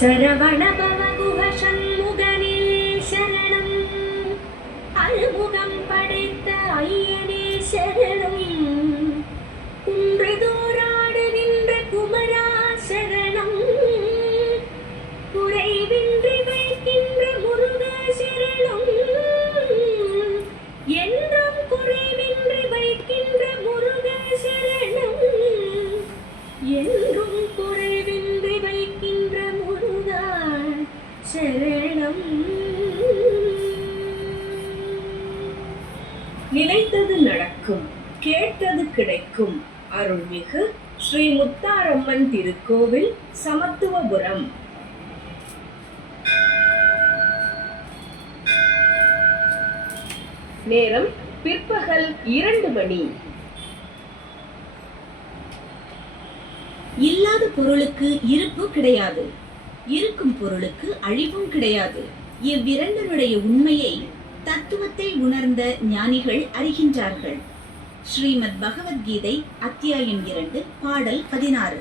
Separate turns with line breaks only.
சரவணபவகுஹ சண்முகனே சரணம். அல்முகம் படைத்த ஐயனே சரணம். குன்றுதோறாடு நின்ற குமரா சரணம். குறைவின்றி வைக்கின்ற முருக சரணம். என்றும் குறைவின்றி வைக்கின்ற முருக சரணம். என்றும் குறை சரணம்
நினைத்தது நடக்கும் கேட்டது கிடைக்கும். அருள்மிகு ஸ்ரீ முத்தாரம்மன் திருக்கோவில் சமத்துவபுரம். நேரம் பிற்பகல் இரண்டு மணி.
இல்லாத பொருளுக்கு இருப்பு கிடையாது. இருக்கும் பொருளுக்கு அழிவும் கிடையாது. இவ்விரண்டனுடைய உண்மையை தத்துவத்தை உணர்ந்த ஞானிகள் அறிகின்றார்கள். ஸ்ரீமத் பகவத்கீதை அத்தியாயம் இரண்டு பாடல் பதினாறு.